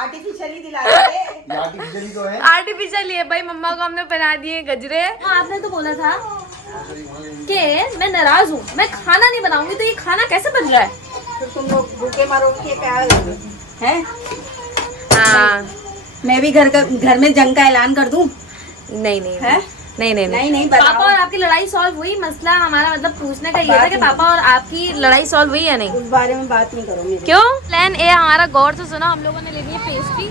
Artificially दिला रहे थे। आर्टिफिशियली तो है, आर्टिफिशियल है भाई। मम्मा को हमने पहना दिए गजरे। आपने तो बोला था कि मैं नाराज हूँ, मैं खाना नहीं बनाऊंगी, तो ये खाना कैसे बन रहा है? तो तुम लोग भूखे मरोगे क्या है? हाँ मैं भी घर में जंग का ऐलान कर दूं? नहीं नहीं है? नहीं नहीं नहीं नहीं पापा बताओ। और आपकी लड़ाई सॉल्व हुई? मसला हमारा मतलब पूछने का ये था कि पापा और आपकी लड़ाई सॉल्व हुई या नहीं? उस बारे में बात नहीं करो मेरे। क्यों? प्लान ए हमारा गौर से सुना। हम लोगों ने ले ली है पेस्ट्री।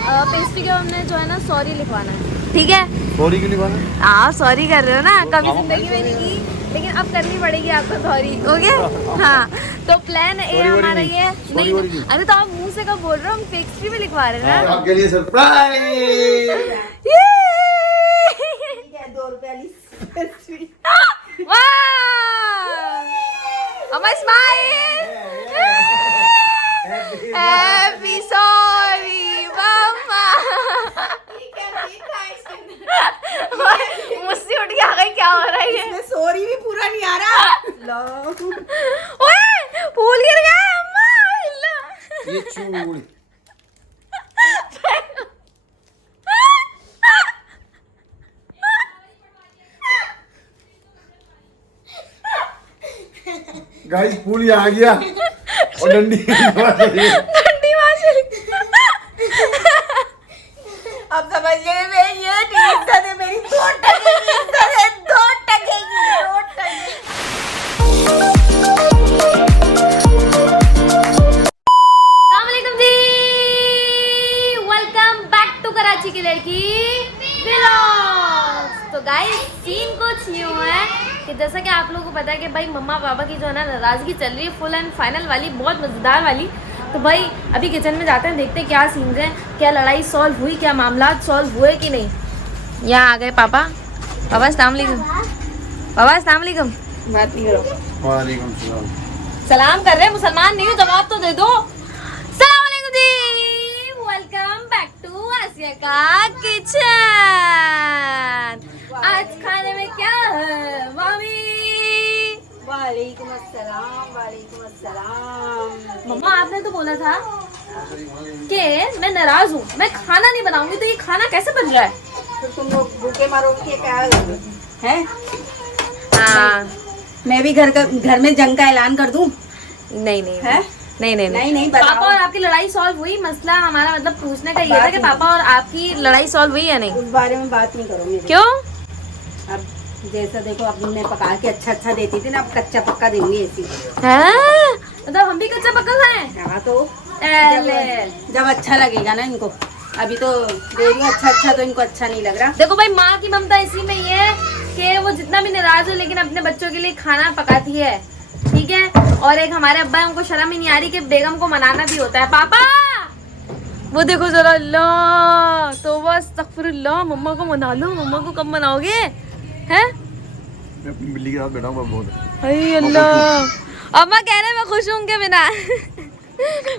पेस्ट्री के हमने जो है ना सॉरी लिखवाना है, ठीक है? सॉरी के लिए बना। हाँ सॉरी कर रहे हो ना, कभी जिंदगी में नहीं की, लेकिन अब करनी पड़ेगी आपको सॉरी। हो गया? हाँ तो प्लान ए हमारा ये है। नहीं अरे तो आप मुंह से कब बोल रहे हो? हम पेस्ट्री में लिखवा रहे हैं ना। आपके लिए सरप्राइज। ठीक है, 2 रुपए वाली हैप्पी सॉरी मम्मा। मुझसे उठ के आ गई, क्या हो रहा है ये? इसमें सॉरी भी पूरा नहीं आ रहा। लो ओए फूल गिर गया अम्मा। हिला। ये चूड़ी गाइस, पुल आ गया और डंडी ठंडी माशा। अब समझिए मैं ये नहीं इज्जत है मेरी। 2 टके की इज्जत है, 2 टके की, 2 टके। अस्सलामुअलैकुम जी, वेलकम बैक टू कराची की लड़की व्लॉग्स। तो गाइस सीन कुछ यूं है कि जैसा कि आप लोगों को पता है कि भाई मम्मा पापा की जो है ना नाराज़गी चल रही है, फुल एंड फाइनल वाली, बहुत मज़ेदार वाली। तो भाई अभी किचन में जाते हैं, देखते हैं क्या सीन है, क्या लड़ाई सॉल्व हुई, क्या मामला सॉल्व हुए कि नहीं। यहाँ आ गए पापा। पापा अस्सलाम वालेकुम। पापा अस्सलाम वालेकुम। बात नहीं करो। वालेकुम सलाम। सलाम कर रहे हैं, मुसलमान नहीं हो, जवाब तो दे दो। सलाम वालेकुम जी, वेलकम बैक टू आसिया का किचन। आज खाने में क्या है मम्मी? वालेकुम अस्सलाम, वालेकुम अस्सलाम। मम्मा आपने तो बोला था कि मैं नाराज हूँ, मैं खाना नहीं बनाऊंगी, तो ये खाना कैसे बन रहा है? तो तुम लोग भूखे मरोगे क्या है? हाँ मैं भी घर में जंग का ऐलान कर दूं? नहीं नहीं है? नहीं नहीं नहीं नहीं बताओ। पापा और आपकी लड़ाई सॉल्व हुई? मसला हमारा मतलब पूछने का ये था कि पापा और आपकी लड़ाई सॉल्व हुई या नहीं? उस बारे में बात नहीं करो मेरे। क्यों? अब जैसा देखो, अब मैं पका के अच्छा देती थी ना, अब कच्चा पक्का दूंगी ऐसी। हाँ? मतलब हम भी कच्चा पक्का खाएं? हाँ तो जब अच्छा लगेगा ना इनको। अभी तो दे रही हूँ अच्छा, तो इनको अच्छा नहीं लग रहा। देखो भाई माँ की ममता इसी में ये है कि वो जितना भी नाराज हो लेकिन अपने बच्चों के लिए खाना पकाती है, ठीक है? और एक हमारे अब्बा है, उनको शर्म ही नहीं आ रही कि बेगम को मनाना भी होता है। पापा वो देखो जरा, अल्लाह तो बस अस्तगफिरुल्लाह, मम्मा को मना लो। मम्मा को कब मनाओगे? हैं? मैं अपनी बिल्ली के साथ बैठा हूँ बहुत। अरे अल्लाह, अम्मा कह रहे हैं मैं खुश हूँ के बिना।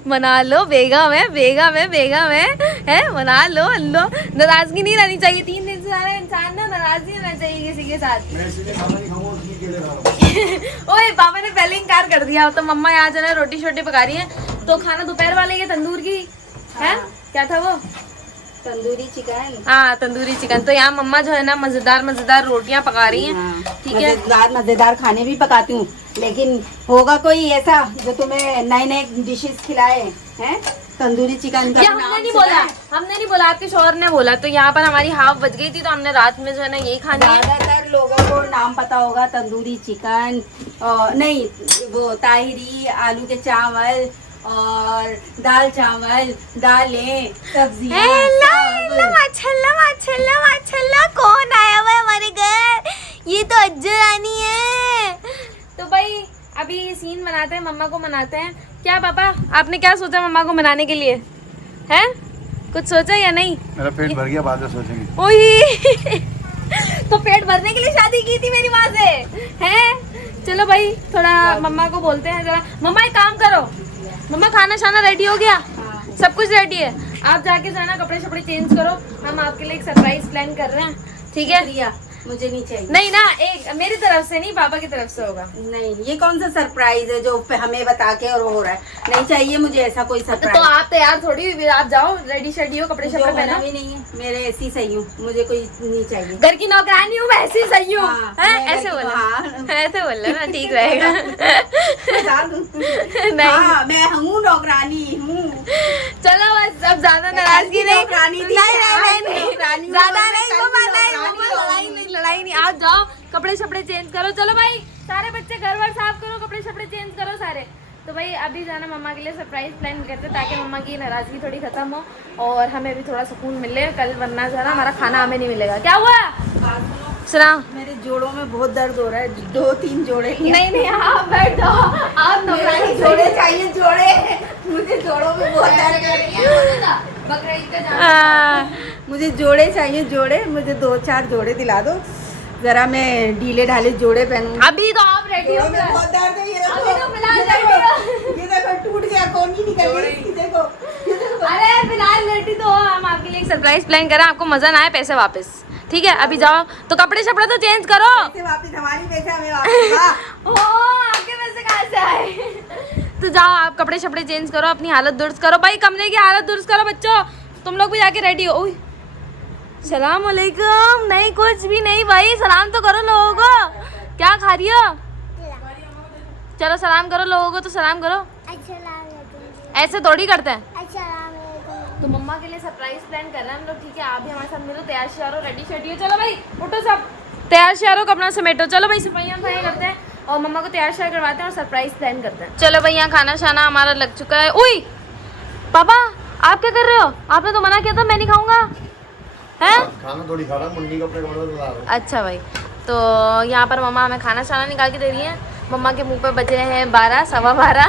मना लो, बेगम है, बेगम है, बेगम है, मना लो। अल्लाह नाराजगी नहीं रहनी चाहिए। 3 दिन से सारा इंसान ना नाराज नहीं रहना चाहिए किसी के साथ। मैं इसलिए खाना नहीं खाऊंगा, उसकी केले खा रहा हूँ। ओए पापा ने पहले इनकार कर दिया। तो मम्मा यहाँ जो है रोटी शोटी पका रही है। तो खाना दोपहर वाले के तंदूर की है, क्या था वो? तंदूरी चिकन। हाँ तंदूरी चिकन। तो यहाँ मम्मा जो है ना मजेदार रोटियाँ पका रही हैं, ठीक है? मजेदार खाने भी पकाती हूँ, लेकिन होगा कोई ऐसा जो तुम्हें नए डिशेस खिलाए हैं? तंदूरी चिकन का हमने नहीं बोला, हमने नहीं बोला, आपके शौहर ने बोला। तो यहाँ पर हमारी हाफ बच गई थी, तो हमने रात में जो है ना यही खानी है। ज्यादातर लोगों को नाम पता होगा तंदूरी चिकन, और नहीं वो ताहिरी, आलू के चावल और दाल चावल, दालें, सब्जियां। माशाल्लाह कौन आया हुआ है हमारे घर? ये तो अज्जू रानी है। तो भाई अभी ये सीन बनाते हैं, मम्मा को मनाते हैं। क्या पापा आपने क्या सोचा मम्मा को मनाने के लिए? हैं? कुछ सोचा या नहीं? मेरा पेट भर गया, बाद में सोचेंगे। ओही तो पेट भरने के लिए शादी की थी मेरी माँ से, हैं? चलो भाई थोड़ा मम्मा को बोलते हैं जरा। मम्मा एक काम करो, मम्मा खाना शाना रेडी हो गया? सब कुछ रेडी है। आप जाके जाना कपड़े शपड़े चेंज करो, हम आपके लिए एक सरप्राइज प्लान कर रहे हैं, ठीक है? मुझे नहीं चाहिए। नहीं ना, एक मेरी तरफ से नहीं, पापा की तरफ से होगा। नहीं, ये कौन सा सरप्राइज है जो हमें बता के और वो हो रहा है? नहीं चाहिए मुझे ऐसा कोई सरप्राइज। तो आप तैयार थोड़ी हुई, आप जाओ रेडी शेडी हो, कपड़े शपड़े पहना भी नहीं है, मेरे ऐसी सही हूँ, मुझे कोई नहीं चाहिए। घर की नौकरानी हूँ, मैं ऐसी सही हूँ। हाँ, हैं? मैं ऐसे घर की- बोला, हाँ। ऐसे बोल ना, ठीक रहेगा। बता दूं। नहीं। हाँ, मैं हूँ नौकरानी हूँ। चलो बस, अब ज्यादा नाराजगी नहीं, नौकरानी थी, नहीं आज नहीं नौकरानी नहीं, हूँ, ज्यादा मैं नहीं, कल मम्मा भी नहीं, नौकरानी मम्मा लड़ाई रहूंगी। नहीं, लड़ाई नहीं। आप जाओ, कपड़े शपड़े चेंज करो। चलो भाई, सारे बच्चे घर वर साफ करो, कपड़े शपड़े चेंज करो सारे। तो भाई अभी जाना मम्मा के लिए सरप्राइज प्लान करते हैं, ताकि मम्मा की नाराजगी थोड़ी खत्म हो और हमें भी थोड़ा सुकून मिले कल, वरना जरा हमारा खाना हमें नहीं मिलेगा। क्या हुआ? सुना, मेरे जोड़ों में बहुत दर्द हो रहा है, 2-3 जोड़े नहीं नहीं, आप बैठो, आप नौकरानी जोड़े चाहिए, जोड़े। मुझे जोड़ों में बहुत दर्द हो रही है। बकरीद का जाना। मुझे जोड़े चाहिए, जोड़े। मुझे 2-4 जोड़े दिला दो जरा, मैं ढीले ढाले जोड़े पहनूं। अभी तो आप रेडी हो जोड़ों में गए। बहुत दर्द है, ये अभी तो फिलहाल ये रेडी हो। ये देखो टूट गया, कौन ही निकल गई इसकी, देखो। अरे फिलहाल रेडी तो हो, हम आपके लिए एक सरप्राइज प्लान करें, आपको मजा ना आए, पैसे वापस। ठीक है, अभी जाओ तो कपड़े शपड़े तो चेंज करो। पैसे वापस, हमारी पैसे हमें वापस। हाँ। ओ, आपके पैसे कहाँ से आए? तो जाओ आप कपड़े शपड़े चेंज करो, अपनी हालत दुरुस्त करो भाई, कमरे की हालत दुरुस्त करो बच्चों। तुम लोग भी जाके रेडी हो। ओए, सलाम अलैकुम। नहीं कुछ भी नहीं भाई, सलाम तो करो लोगों को। क्या खा रही हो? चलो सलाम करो लोगों को, तो सलाम करो। ऐसे थोड़ी करते हैं। तो मम्मा के लिए सरप्राइज प्लान कर रहे हैं हम लोग। ठीक है, आप भी हमारे साथ मिलो, तैयार श्यार हो, रेडी शेडी हो। चलो भाई उठो सब, तैयार श्यार हो, कपड़ा समेटो। चलो भाई सिपाहियाँ खाया करते हैं और मम्मा को तैयार श्यार करवाते हैं और सरप्राइज प्लान करते हैं। चलो भाई, यहाँ खाना शाना हमारा लग चुका है। उई पापा, आप क्या कर रहे हो? आपने तो मना किया था, मैं नहीं खाऊंगा। हैं? खाना थोड़ी खा रहा, मुन्नी को अपने कमरे में ला रहा हूँ। अच्छा भाई, तो यहाँ पर मम्मा हमें खाना शाना निकाल के दे रही है। मम्मा के मुंह पे बज रहे हैं 12, 12:15।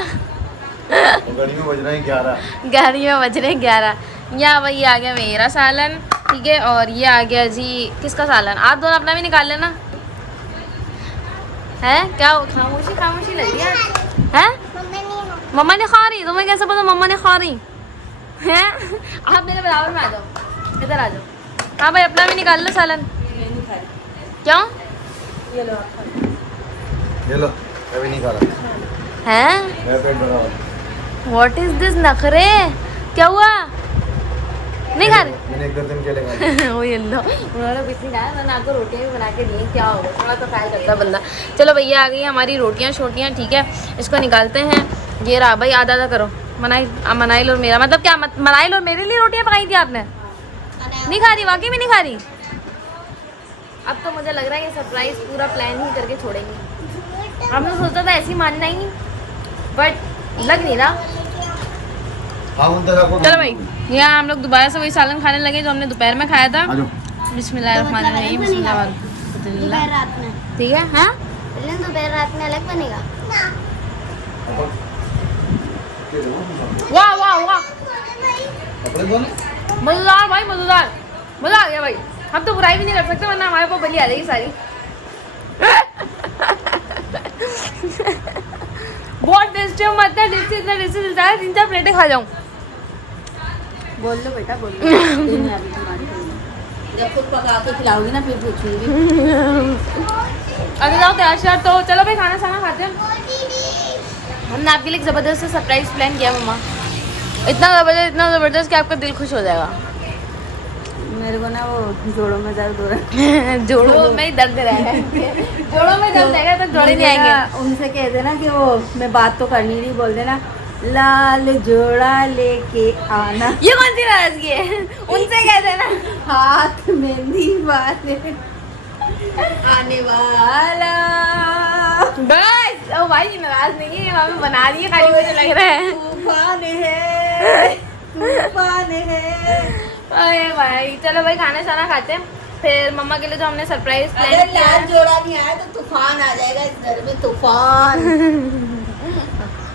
गली में बज रहे हैं 11। गाड़ी में बज रहे 11। यहाँ भाई आ गया मेरा सालन, ठीक है, और ये आ गया जी किसका सालन? आप दोनों अपना भी निकाल लेना। है क्या खामोशी खामोशी लगी है? हैं? मम्मा ने खा रही, तुम्हें कैसे पता मम्मा ने खा रही हैं? आप मेरे बराबर में आ जाओ, इधर आ जाओ। हाँ भाई, अपना भी निकाल लो सालन। क्यों? ये लो आप खा लो। ये लो, मैं भी नहीं खा रहा, हैं? मेरा पेट भरा हुआ है। व्हाट इज दिस नखरे? क्या हुआ? नहीं खा रहे? मैंने 1 दर्जन केले खाए। वो ये लो, उन्होंने कुछ नहीं खाया, मैंने आपको रोटियां भी बना के दी। क्या होगा, थोड़ा तो खाया करता बंदा। चलो भैया, आ गई हमारी रोटियां शोटियां, ठीक है, इसको निकालते हैं। ये रहा भाई, आधा आधा करो। मनाइल और मेरा मतलब क्या, मनाइल और मेरे लिए रोटियां पकाई थी आपने? नहीं खा रही, वाकई में नहीं खा रही। अब तो मुझे लग रहा है ये सरप्राइज पूरा प्लान ही करके छोड़ेंगे। हमने सोचा था ऐसे ही मानना ही, बट लग नहीं रहा। हाँ, उनका आपको चलो भाई, यहाँ हम लोग दोबारा से वही सालन खाने लगे जो हमने दोपहर में खाया था। आ जाओ। बिस्मिल्लाहिर्रहमानिर्रहीम, बिस्मिल्लाह। रात में, ठीक है, हाँ दोपहर रात में अलग बनेगा। वाह वाह वाह, कपड़े धोने? मजेदार भाई, मजेदार, मजा आ गया भाई। हम तो बुराई भी नहीं कर सकते, वरना हमारे को बली आ जाएगी सारी। बहुत टेस्टी है, मतलब टेस्टी, इतना टेस्टी मिलता है, 3-4 प्लेटें खा जाऊँ। बोल लो बेटा, बोल लो। नहीं अभी तुम्हारी कोई नहीं। जब खुद पका के खिलाओगी ना फिर पूछूंगी। अरे जाओ तैयार श्यार, तो चलो भाई खाना साना खाते हैं। हमने आपके लिए एक ज़बरदस्त सरप्राइज प्लान किया मम्मा, इतना ज़बरदस्त कि आपका दिल खुश हो जाएगा। मेरे को ना वो जोड़ों में दर्द हो रहा है। जोड़ों में दर्द रहेगा, जोड़ों में दर्द रहेगा तो जोड़े नहीं आएंगे। उनसे कह देना कि वो, मैं बात तो करनी नहीं, बोल देना लाल जोड़ा लेके आना। ये कौन सी नाराजगी है? उनसे कह देना हाथ मेहंदी वाले आने वाला। बस। ओ भाई, ये नाराज नहीं है, हमें बना रही है खाली, मुझे लग रहा है। तूफान है, तूफान है। अरे भाई, चलो भाई खाना शाना खाते हैं, फिर मम्मा के लिए जो हमने सरप्राइज प्लान अगर किया लाल है। जोड़ा नहीं आया तो तूफान आ जाएगा इस घर में, तूफान।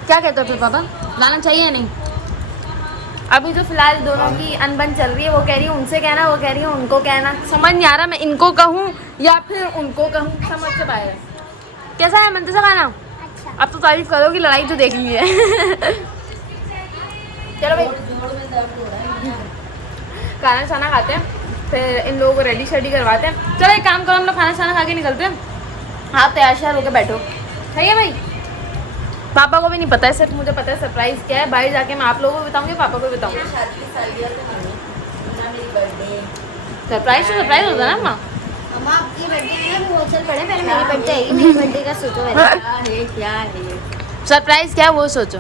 क्या कहते हो फिर पापा, लाना चाहिए या नहीं? अभी जो फिलहाल दोनों की अनबन चल रही है, वो कह रही है उनसे कहना, वो कह रही है उनको कहना। समझ नहीं आ रहा मैं इनको कहूँ या फिर उनको कहूँ, समझ से बाहर है। कैसा है मंतज़ा खाना? अच्छा। अब तो तारीफ करोगी, लड़ाई तो देख ली है। चलो भाई जोड़ में दर्द हो रहा है। खाना शाना खाते हैं, फिर इन लोगों को रेडी शेडी करवाते हैं। चलो एक काम करो, हम लोग खाना शाना खा के निकलते हैं। आप तैयार श्यार होकर बैठो, सही है भाई। पापा को भी नहीं पता है, सिर्फ मुझे पता है सरप्राइज़ क्या है। बाहर जाके मैं आप लोगों को बताऊँगी, पापा को बताऊँगी। सरप्राइज तो सरप्राइज होता है ना माँ। मम्मा आपकी बर्थडे है ना, वो चल पड़े, पहले मेरी बर्थडे आएगी, मेरी बर्थडे का सोचो पहले। क्या है सरप्राइज क्या है वो सोचो।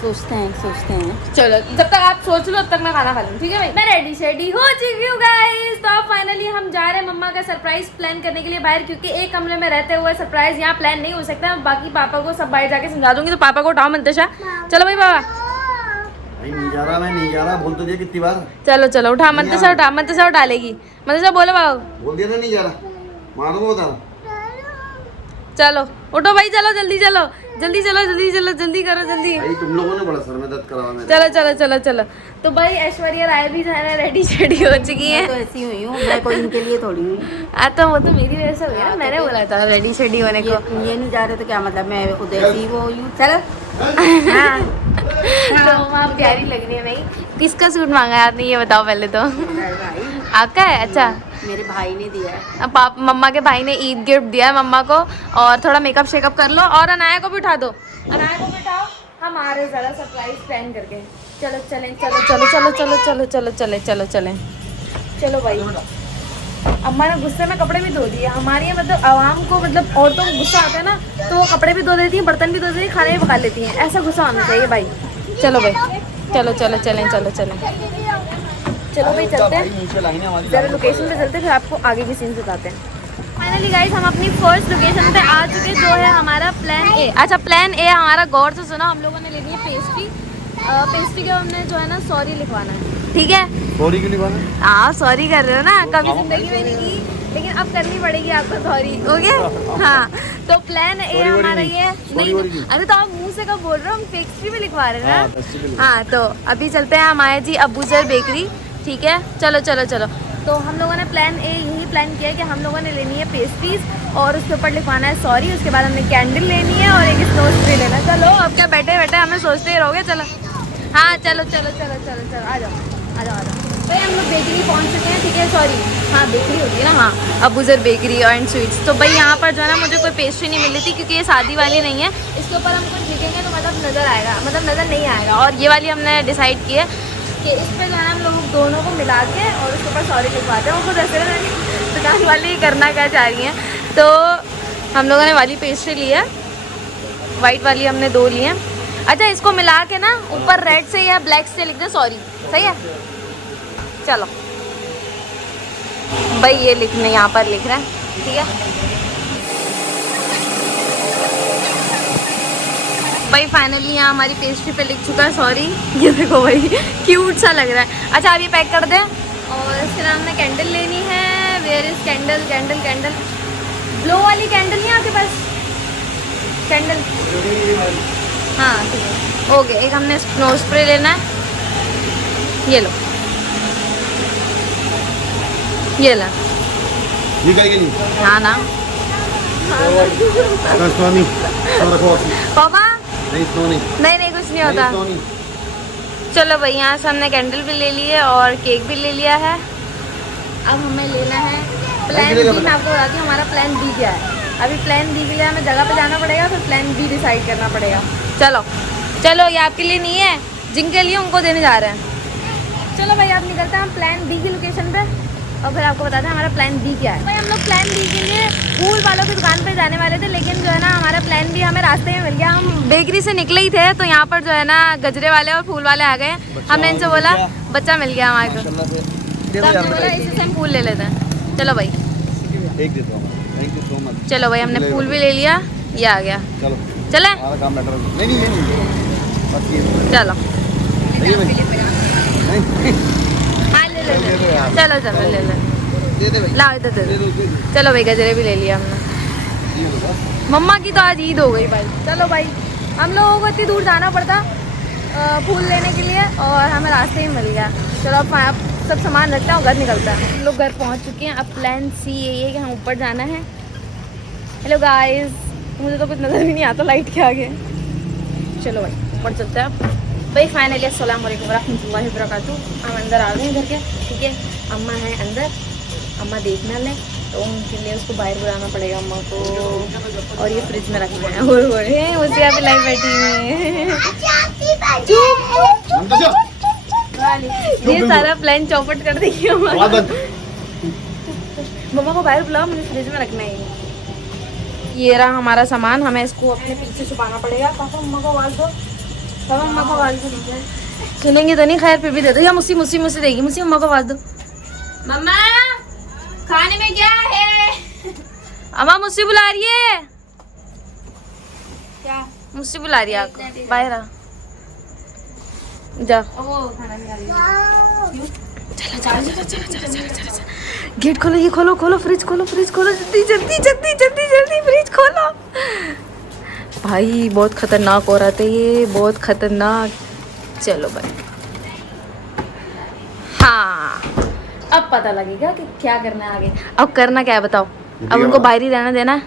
सोचते हैं। चलो जब तक आप सोच लो तब तक मैं खाना खा लूँ, ठीक है भाई। मैं रेडी शेडी हो चुकी हूँ गाइस। तो अब फाइनली हम जा रहे हैं मम्मा का सरप्राइज प्लान करने के लिए बाहर, क्योंकि एक कमरे में रहते हुए सरप्राइज यहाँ प्लान नहीं हो सकता। बाकी पापा को सब बाहर जाके समझा दूंगी। तो पापा को उठाओ मंतशा, चलो भाई पापा। मैं नहीं जा रहा बोल तो दिया कितनी बार। चलो चलो उठा मंतशा उठा लेगी। मंतशा बोलो बाबू, बोल दिया था नहीं जा रहा, मारूंगा बता। चलो उठो भाई, चलो जल्दी चलो, जल्दी करो जल्दी। भाई तुम लोगों ने बड़ा सर में दर्द करवा मेरे। चलो। तो भाई ऐश्वर्या राय भी रेडी शेडी हो चुकी है। तो ऐसी हुई हूँ मैं, कोई इनके लिए थोड़ी हूँ। तो वो तो मेरी वजह से हुई है, मैंने बोला था रेडी शेडी होने को। ये नहीं जा रहे तो क्या मतलब, मैं खुद ऐसी वो हुई हूँ। चलो तो वहाँ प्यारी लग रही है। नहीं किसका सूट मांगा है आपने ये बताओ पहले तो। भाई आपका है? अच्छा, मेरे भाई ने दिया है। अब मम्मा के भाई ने ईद गिफ्ट दिया है मम्मा को। और थोड़ा मेकअप शेकअप कर लो और अनाया को भी उठा दो। अनाया को भी उठाओ, हम आ रहे ज़रा सरप्राइज प्लान करके। चलो भाई। अम्मा ने गुस्से में कपड़े भी धो दिए। हमारी मतलब आवाम को, मतलब औरतों को गुस्सा आता है ना, तो वो कपड़े भी धो देती हैं, बर्तन भी धो देती हैं, खाने भी पका लेती हैं। ऐसा गुस्सा होना चाहिए भाई। चलो भाई, चलो भाई चलते हैं ज़रा लोकेशन पे चलते हैं, फिर आपको आगे की सीन बताते हैं। फाइनली गाइस हम अपनी फर्स्ट लोकेशन पे आ चुके, जो है हमारा प्लान ए। अच्छा प्लान ए हमारा, गौर से सुना, हम लोगों ने लेनी है पेस्ट्री। पेस्ट्री के हमने जो है ना सॉरी लिखवाना है, ठीक है? सॉरी क्यों लिखवाना? हाँ सॉरी कर रहे हो ना, कभी जिंदगी में नहीं की, लेकिन अब करनी पड़ेगी आपको सॉरी, हो गया? हाँ तो प्लान ए हमारा ये नहीं। अरे तो आप मुंह से कब बोल रहे हो, हम पेस्ट्री में लिखवा रहे हैं ना। हाँ तो अभी चलते हैं, हम आए जी अबूजर बेकरी, ठीक है? चलो। तो हम लोगों ने प्लान ए यही प्लान किया कि हम लोगों ने लेनी है पेस्ट्रीज और उसके ऊपर लिखवाना है सॉरी। उसके बाद हमने कैंडल लेनी है और एक स्नो स्प्रे लेना है। चलो अब क्या बैठे हमें सोचते ही रहोगे। चलो हाँ चलो आ जाओ। तो हम लोग बेकरी पहुंच चुके हैं, ठीक है? सॉरी हाँ बेकरी होती है ना, हाँ अबूजर बेकरी एंड स्वीट्स। तो भाई यहाँ पर जो है ना मुझे कोई पेस्ट्री नहीं मिल रही थी, क्योंकि ये शादी वाली नहीं है। इसके ऊपर हम कुछ लिखेंगे तो नज़र नहीं आएगा। और ये वाली हमने डिसाइड की है कि इस पर जो है हम लोग दोनों को मिला के और उसके ऊपर सॉरी लिखवाते हैं। उनको दस दुकान वाली करना क्या चाह रही हैं। तो हम लोगों ने वाली पेस्ट्री ली है, वाइट वाली हमने 2 ली हैं। अच्छा इसको मिला के ना ऊपर रेड से या ब्लैक से लिख दे सॉरी, सही है? चलो भाई ये लिखने यहाँ पर लिख रहे हैं, ठीक है भाई। फाइनली यहाँ हमारी पेस्ट्री पे लिख चुका है सॉरी। ये देखो भाई क्यूट सा लग रहा है। अच्छा आप ये पैक कर दें। और इसके नाम में कैंडल लेनी है। वेयर इज कैंडल ग्लो वाली कैंडल नहीं आपके पास? कैंडल हाँ ठीक है ओके। एक हमने स्नो स्प्रे लेना है, ये लो ये ला। ये कहेंगे नहीं? हाँ ना पापा नहीं कुछ नहीं होता। चलो भाई यहाँ से हमने कैंडल भी ले ली है और केक भी ले लिया है। अब हमें लेना है प्लान बी। मैं आपको बताती हूँ हमारा प्लान बी क्या है। अभी प्लान बी के लिए हमें जगह पे जाना पड़ेगा, फिर प्लान बी डिसाइड करना पड़ेगा। चलो ये आपके लिए नहीं है, जिनके लिए उनको देने जा रहे हैं। चलो भाई आप निकलते हैं हम प्लान बी की लोकेशन पे और फिर आपको बताते हैं हमारा प्लान बी क्या है। भाई हम लोग प्लान बी के लिए फूल वालों की दुकान पर जाने वाले थे, लेकिन जो है ना हमारा प्लान बी हमें रास्ते में मिल गया। हम बेकरी से निकले ही थे तो यहाँ पर जो है ना गजरे वाले और फूल वाले आ गए। हमने इनसे बोला बच्चा मिल गया हमारे को, तो हमने बोला इससे हम फूल ले लेते हैं। चलो भाई एक देता हूं, थैंक यू सो मच। चलो भाई हमने फूल भी ले लिया, ये आ गया। चले हमारा काम बेटर नहीं चलो सही है भाई। हाँ ले चलो ले दे दे भाई, लाओ इधर दे दो। चलो भाई गजरे भी ले लिया हमने। मम्मा की तो आज ईद हो गई भाई। चलो भाई हम लोगों को इतनी दूर जाना पड़ता फूल लेने के लिए और हमें रास्ते ही मिल गया। चलो अब सब सामान रखते हैं और घर निकलता है। हम लोग घर पहुंच चुके हैं। अब प्लान सी यही है कि हम ऊपर जाना है। हेलो गाइस, मुझे तो कुछ नज़र भी नहीं आता लाइट के आगे। चलो भाई ऊपर चलते हैं। भाई फाइनली अस्सलाम वालेकुम रहमतुल्लाहि व बरकातुहू। हम अंदर आ गए घर के, ठीक है। अम्मा है अंदर, अम्मा देखने ले तो उनके लिए उसको बाहर बुलाना पड़ेगा अम्मा को, और ये फ्रिज में रखना है। उसे यहाँ पे लाइट बैठी है। ये सारा प्लान चौपट कर देगी अम्मा। मम्मा को बाहर बुलाओ, मुझे फ्रिज में रखना है। ये रहा हमारा सामान, हमें इसको अपने पीछे छुपाना पड़ेगा। पापा मम्मा को आवाज़ दो, पापा मम्मा को आवाज़ दो। सुनेंगे तो नहीं, खैर फिर भी दे दो, या मुझसे देगी। मुझसे मम्मा को आवाज़ दो, मम्मा खाने में क्या है? अम्मा मुझसे बुला रही है। क्या? मुझसे बुला रही है आपको, बाहर आ जा। वो खाना नहीं आ रही है। चलो गेट खोलो, ये खोलो, फ्रिज खोलो, जल्दी फ्रिज खोलो। भाई बहुत खतरनाक हो रहा था ये, बहुत खतरनाक। चलो भाई, हाँ अब पता लगेगा कि क्या करना है आगे। अब करना क्या है बताओ? अब उनको बाहर ही रहना देना,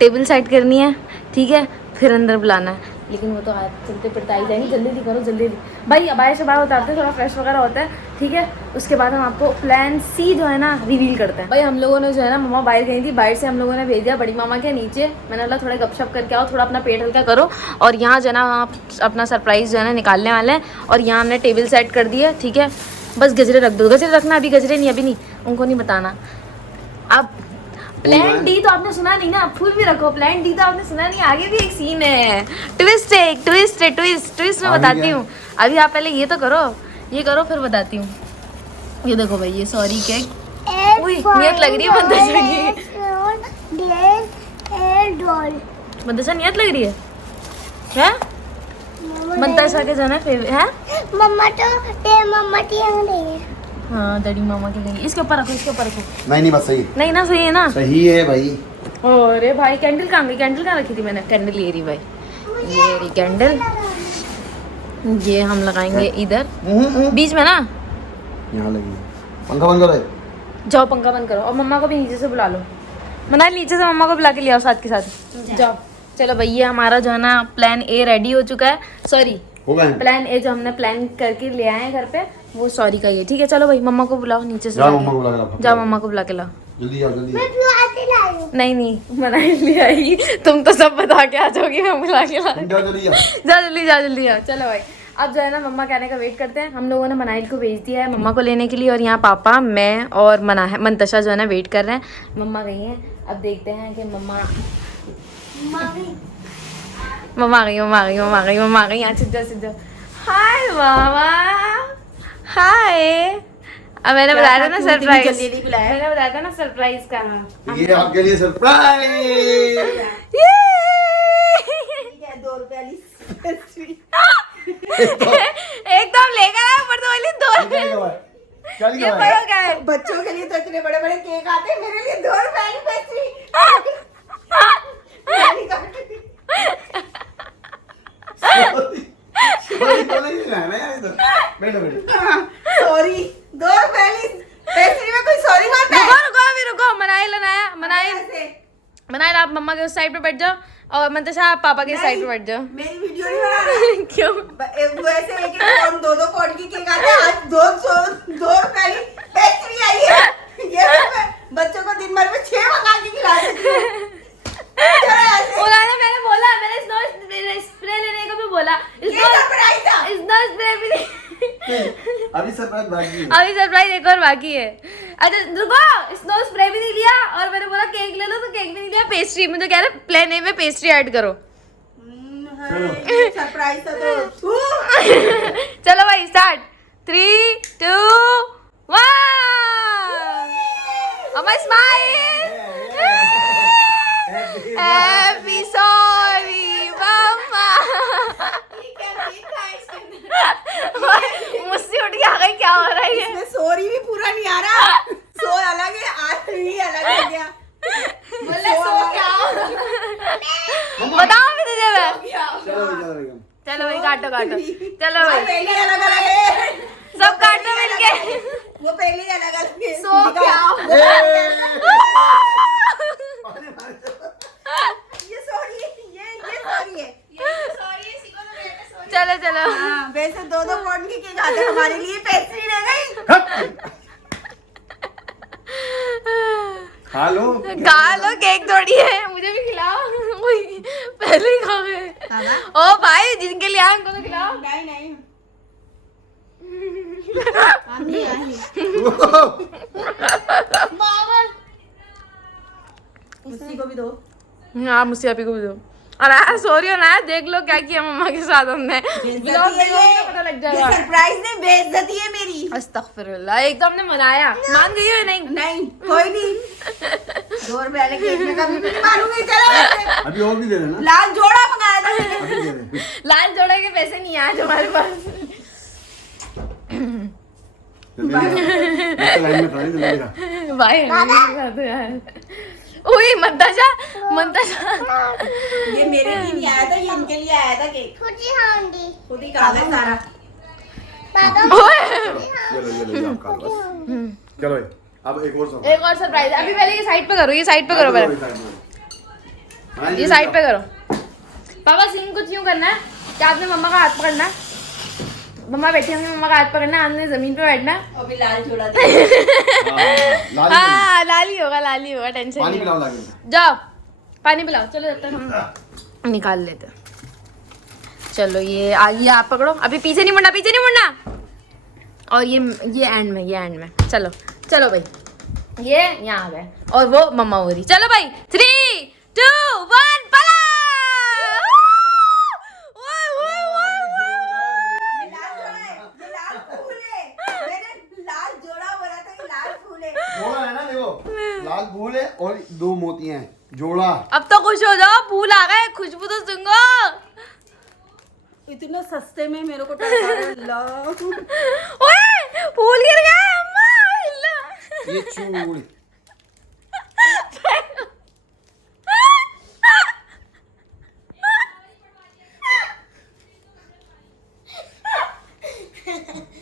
टेबल सेट करनी है, ठीक है, फिर अंदर बुलाना है। लेकिन वो तो आज चलते फिरते आई जाएंगे। जल्दी करो, जल्दी भाई। अब बाहर से बाहर उतारते हैं, थोड़ा फ्रेश वगैरह होता है, ठीक है। उसके बाद हम आपको प्लान सी जो है ना रिवील करते हैं। भाई हम लोगों ने जो है ना, मम्मा बाहर गई थी, बाहर से हम लोगों ने भेज दिया बड़ी मामा के नीचे। मैंने बोला थोड़ा गपशप करके आओ, थोड़ा अपना पेट हल्का करो। और यहाँ जो है ना आप अपना सरप्राइज़ जो है ना निकालने वाले हैं। और यहाँ हमने टेबल सेट कर दिया, ठीक है। बस गजरे रख दो, गजरे रखना, अभी गजरे नहीं, अभी नहीं, उनको नहीं बताना। अब प्लान डी तो आपने सुना नहीं ना, फूल भी रखो। प्लान डी तो आपने सुना नहीं, आगे भी एक सीन है, ट्विस्ट मैं बताती हूँ। अभी आप पहले ये तो करो, ये करो फिर बताती हूँ। ये देखो भाई, ये सॉरी केक। उई नियत लग रही है मंदशा की, मंदशा नियत लग रही है क्या? मंदशा के जो है है मम्मा तो हाँ दड़ी मामा के लिए। इसके ऊपर रखो, इसके ऊपर रखो। नहीं बस सही, नहीं ना, सही है ना? सही है भाई। अरे भाई कैंडल कहाँ गई? कैंडल कहाँ रखी थी मैंने? कैंडल ये रही भाई, ये रही कैंडल। ये हम लगाएंगे इधर बीच में ना, यहाँ लगी। पंखा बंद करो, जाओ पंखा बंद करो। और मम्मा को भी नीचे से बुला लो, मना नीचे से मम्मा को बुला के ले आओ साथ के साथ। जाओ चलो भैया, हमारा जो है ना प्लान ए रेडी हो चुका है। सॉरी हो गए प्लान ए जो हमने प्लान करके ले आए हैं घर पे, वो सॉरी का ये, ठीक है। चलो भाई मम्मा को बुलाओ नीचे से, जाओ मम्मा को बुला के लाओ। जाओ मम्मा को बुला के लाओ। जल्दी जाओ, जल्दी नहीं मना ले आएगी, तुम तो सब बता के आ जाओगी, मैं बुला के ला। जाओ, जल्दी जाओ। जल्दी जाओ। चलो भाई अब जो है ना मम्मा कहने का वेट करते हैं। हम लोगों ने मनाइल को भेज दिया है मम्मा को लेने के लिए, और यहाँ पापा, मैं और मंतशा जो है ना वेट कर रहे हैं। मम्मा गई हैं, अब देखते हैं कि मम्मा आ गई। यहाँ सीधा हाय मामा, हाय। अब मैंने बताया था ना सरप्राइज, मैंने बताया था ना सरप्राइज का। ये आपके लिए सरप्राइज। एकदम लेकर आया, पर तो वाली दो क्या ये फर्क है। बच्चों के लिए तो इतने बड़े बड़े केक आते हैं, मेरे लिए 2 रुपए की पेस्ट्री। सॉरी, 2 रुपए की पेस्ट्री में कोई सॉरी होता है? रुको मनाइल आप मम्मा के उस साइड पे बैठ जाओ, और मंतशा आप पापा के साइड पे बैठ जाओ। मेरी वीडियो नहीं बना रहा। क्यों? वो ऐसे एक कौन 2 पॉइंट की केक आते हैं, आज 2 रुपए की पेस्ट्री आई है। ये बच्चों को दिन भर में 6 मंगा के खिला देती हूँ। मैंने बोला, मैंने स्नो स्प्रे लेने को भी बोला। स्नो स्प्रे भी अभी सरप्राइज बाकी है। अभी सरप्राइज एक और बाकी है। अच्छा रुको, स्नो स्प्रे भी नहीं लिया, और मैंने बोला केक ले लो, तो केक भी नहीं लिया। पेस्ट्री मुझे कह रहे प्लान ए में पेस्ट्री ऐड करो। सरप्राइज था तो चलो भाई स्टार्ट, 3, 2, 1। अम्मा स्माइल। हैप्पी सॉरी मम्मा। मुझसे उठ के आ गई, क्या हो रहा है ये? इसमें सॉरी भी पूरा नहीं आ रहा, सो अलग है, आज भी अलग हो गया। बोले सो क्या बताओ भी तुझे मैं। चलो भाई काटो चलो भाई पहले अलग अलग है, सब काटो मिलके। वो पहले ही अलग अलग है। सो क्या? ये सॉरी है, ये सॉरी है। चलो हाँ, वैसे 2 खाते हमारे लिए पेस्ट्री ले गई। खा लो केक थोड़ी है, मुझे भी खिलाओ। वही, पहले ही खा गए। ओ भाई, जिनके लिए आए उनको तो खिलाओ। नहीं उसी को भी दो। हाँ, मुझसे अभी को भी दो। और सॉरी हो ना, देख लो क्या किया मम्मा के साथ हमने। ब्लॉग देखोगे तो पता लग जाएगा। सरप्राइज नहीं, बेइज्जती है मेरी। अस्तगफिरुल्लाह, एक तो हमने मनाया, मान गई हो या नहीं? नहीं, कोई नहीं। 2 रुपए वाले केक में कभी भी नहीं मानूंगी। चलो अभी और भी दे देना। लाल जोड़ा मंगाया था मैंने। अभी दे दे। लाल जोड़े के पैसे नहीं आए तुम्हारे पास। लाइन में खड़ा है, जल्दी दिखा। भाई यार, ओए मंताजा, ये मेरे लिए नहीं आया था, ये इनके लिए आया था केक। खुद ही खा गए सारा। ओए चलो ये आप खा लो बस। चलो भाई, अब एक और एक और सरप्राइज। अभी पहले ये साइड पे करो, ये साइड पे करो पहले, ये साइड पे करो। पापा सीन कुछ यूं करना है कि आपने मम्मा का हाथ पकड़ना है, मम्मा बैठी होंगी, मम्मा का हाथ पकड़ना, आपने जमीन पे बैठना है। अभी लाल जोड़ा दे। हाँ, लाली होगा, टेंशन पानी नहीं। पिलाओ लागे। जाओ पानी पिलाओ। चलो जब तक हम निकाल लेते हैं। चलो ये आगे आप पकड़ो, अभी पीछे नहीं मुड़ना, और ये एंड में, चलो भाई, ये यहाँ आ गए और वो मम्मा हो रही। चलो भाई, 3, 2, 1 पला। जोड़ा है ना, देखो लाल फूल है और 2 मोतियां हैं, जोड़ा। अब तो खुश हो जाओ, फूल आ गए, खुशबू तो सुंगो। इतने सस्ते में मेरे को अल्लाह। ओए फूल गिर गया अम्मा, हिला। ये चूड़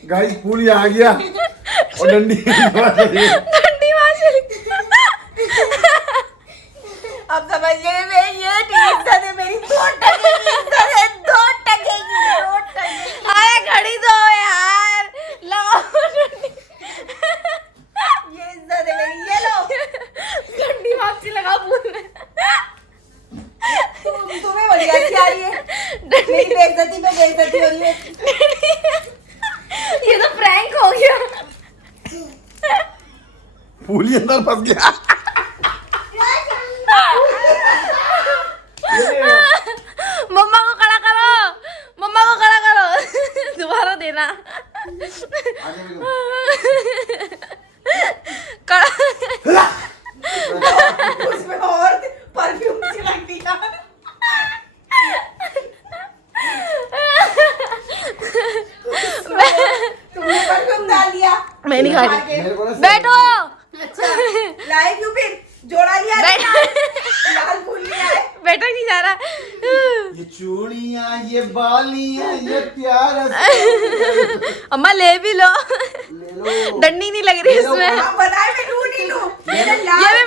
गाइस, फूल यहाँ आ गया और डंडी अब समझिए ये इज्जत है मेरी। 2 टके की इज्जत है, 2 टके की। अरे खड़ी दो यार, लाओ। ये इज्जत है मेरी, ये लो। डंडी वापसी लगा फूल में। तुम्हें बड़ी अच्छी आ रही है, मेरी बेइज्जती पे बेइज्जती हो रही है। ये तो प्रैंक हो गया। फूल ही अंदर फंस गया। मम्मा को खड़ा करो, दोबारा देना। उसमें और परफ्यूम सी लगती है। तुमने परफ्यूम डाल दिया। मैं नहीं खा रही। मेरे को ना बैठो। अच्छा, लाए क्यों फिर? जोड़ा लिया बैठ। लाल फूल लिया है। बैठा नहीं जा रहा। ये चूड़ियां, ये बालियां, ये प्यार अम्मा ले भी लो, ले लो। डंडी नहीं लग रही इसमें। आप बताए मैं ढूंढ ही लूं। मेरे लाल ये भी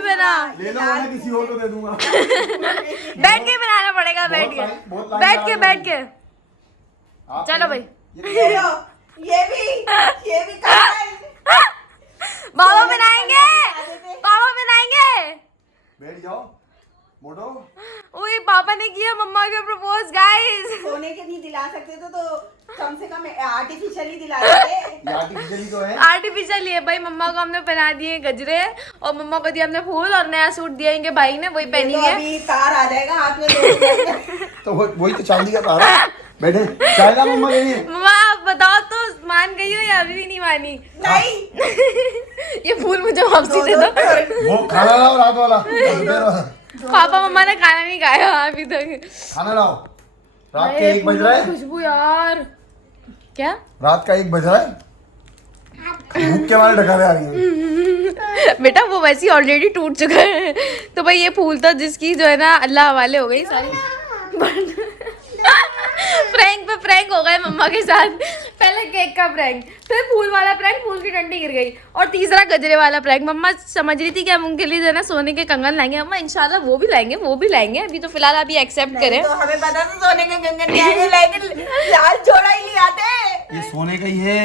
पहनाओ। ले लो, मैं किसी और को दे दूंगा। बैठ के बनाना पड़ेगा, बैठ के। आप चलो भाई, ये लो, ये भी कहाँ है? बाबा बनाएंगे। बैठ जाओ मोटो। ओए पापा ने किया मम्मा के प्रपोज गाइस। सोने के नहीं दिला सकते तो कम से कम आर्टिफिशियली दिला देते। ये आर्टिफिशियली तो है। आर्टिफिशियल है भाई। मम्मा को हमने पहना दिए गजरे और मम्मा को दिया हमने फूल और नया सूट दिया इनके भाई ने, वही तो पहनेंगे। अभी तार आ जाएगा हाथ में। तो वही तो चांदी का तारा। बैठे चाय ला मम्मा के लिए। मम्मा आप बताओ तो मान गई हो या अभी भी नहीं मानी? नहीं, ये फूल मुझे वापसी दे दो। वो खाना लाओ रात वाला। पापा मम्मा ने खाना नहीं खाया अभी तक। खाना लाओ। रात के 1 बज रहा है। खुशबू यार। क्या? रात का 1 बज रहा है। भूख के मारे ढकाले आ रही हैं। बेटा वो वैसे ही ऑलरेडी टूट चुका है। तो भाई ये फूल था जिसकी जो है ना अल्लाह हवाले हो गई सारी। प्रैंक पे प्रैंक हो गए मम्मा के साथ। पहले पहले केक का प्रैंक, फिर फूल वाला प्रैंक, फूल की डंडी गिर गई, और तीसरा गजरे वाला प्रैंक। मम्मा समझ रही थी कि हम उनके लिए जो है ना सोने के कंगन लाएंगे। मम्मा इंशाल्लाह वो भी लाएंगे, वो भी लाएंगे। अभी तो फिलहाल अभी एक्सेप्ट करें। तो हमें पता था सोने के कंगन नहीं आएंगे, लेकिन लाल जोड़ा ही ले आते। ये सोने का ही है,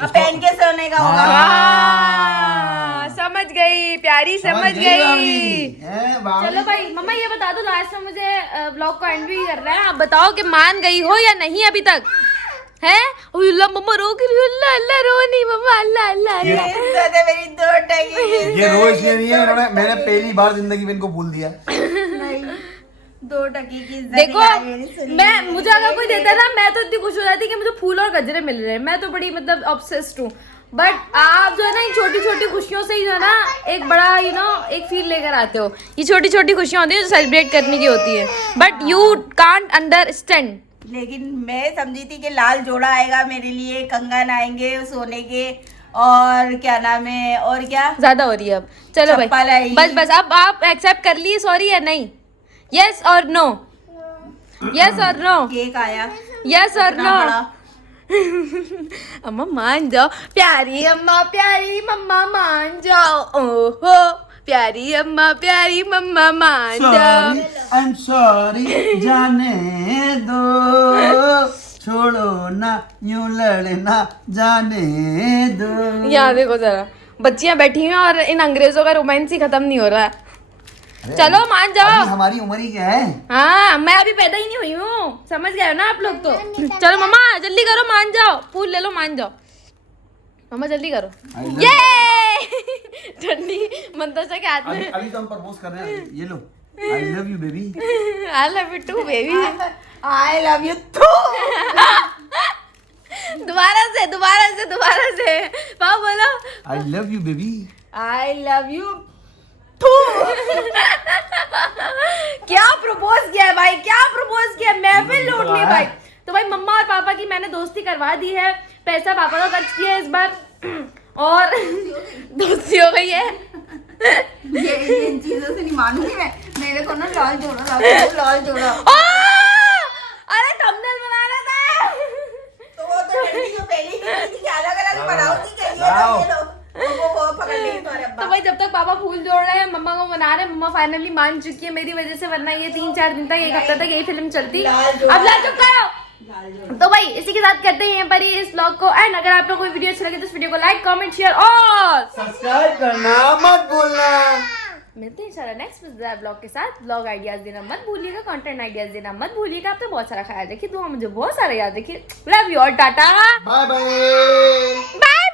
अब पहन के सोने का होगा। हाँ, समझ गई प्यारी, समझ गई। चलो भाई मम्मा ये बता दो, लास्ट में मुझे ब्लॉग को एंड भी करना है। आप बताओ कि मान गई हो या नहीं अभी तक है? अल्लाह मम्मा रो गई, अल्लाह अल्लाह रो नहीं मम्मा, अल्लाह अल्लाह अल्लाह। मेरी दो टकी ये रो इसलिए नहीं है, मैंने पहली बार जिंदगी में इनको भूल दिया। नहीं, 2 टकी की इज्जत देखो नहीं आ रही मेरी सुनी। मैं, मुझे अगर कोई देता ना, मैं तो इतनी खुश हो जाती कि मुझे फूल और गजरे मिल रहे हैं। मैं तो बड़ी मतलब ऑब्सेस्ड हूँ। बट आप जो है ना इन छोटी छोटी खुशियों से ही जो है ना एक बड़ा एक फील लेकर आते हो। ये छोटी छोटी खुशियाँ होती है जो सेलिब्रेट करने की होती है, बट यू कांट अंडरस्टैंड। लेकिन मैं समझी थी कि लाल जोड़ा आएगा मेरे लिए, कंगन आएंगे सोने के, और क्या नाम है, और क्या ज्यादा हो रही है अब। चलो चप्पल भाई आएगी। बस अब आप एक्सेप्ट कर लिए सॉरी या नहीं? यस और नो, यस और नो, केक आया यस और इतना नो। बड़ा। अम्मा मान जाओ, प्यारी अम्मा प्यारी मम्मा मान जाओ, ओहो प्यारी अम्मा प्यारी मम्मा मान जाओ। आई एम सॉरी, जाने दो, छोड़ो ना यूं लड़ना, जाने दो। यहाँ देखो जरा, बच्चियां बैठी हैं और इन अंग्रेजों का रोमांस ही खत्म नहीं हो रहा है। चलो मान जाओ। अभी हमारी उम्र ही क्या है? हाँ मैं अभी पैदा ही नहीं हुई हूँ, समझ गए हो ना आप लोग तो। चलो मम्मा जल्दी करो, मान जाओ, फूल ले लो, मान जाओ मम्मा जल्दी करो। ये ठंडी मंतोषा के हाथ में। अभी तो हम प्रपोज कर रहे हैं, ये लो, I love you baby. I love you too baby. I love you दोबारा से पाओ बोलो, I love you baby. I love you. क्या प्रपोज किया है भाई, क्या प्रपोज किया है, महफिल लूट ली भाई। तो भाई मम्मा और पापा की मैंने दोस्ती करवा दी है, पैसा पापा का खर्च किया है इस बार, और दोस्ती हो गई है। ये इन चीजों से नहीं मानूंगी मैं। मेरे को ना लाल जोड़ा लाल जोड़ा। अरे थंबनेल बनाना था। तो वो तो लड़की जो पहली थी कि अलग-अलग बनाओगी क्या, ये लो वो पकड़ लेंगे तुम्हारे अब्बा। तो भाई जब तक पापा फूल जोड़ रहे हैं, मम्मा को मना रहे हैं, मम्मा फाइनली मान चुकी है मेरी वजह से, वरना ये 3-4 दिन तक, एक हफ्ता तक यही फिल्म चलती। अब ला चुप करो। तो भाई इसी के साथ करते हैं यहाँ पर ही इस ब्लॉग को एंड। अगर आप लोग को वीडियो अच्छा लगे तो इस वीडियो को लाइक कमेंट शेयर और सब्सक्राइब करना मत भूलना। मिलते हैं इंशाल्लाह नेक्स्ट ब्लॉग के साथ। ब्लॉग आइडियाज देना मत भूलिएगा, कंटेंट आइडियाज देना मत भूलिएगा। आप तो बहुत सारा ख्याल रखिए, दुआ मुझे बहुत सारा याद रखिए। लव यू और टाटा बाय बाय। बाय।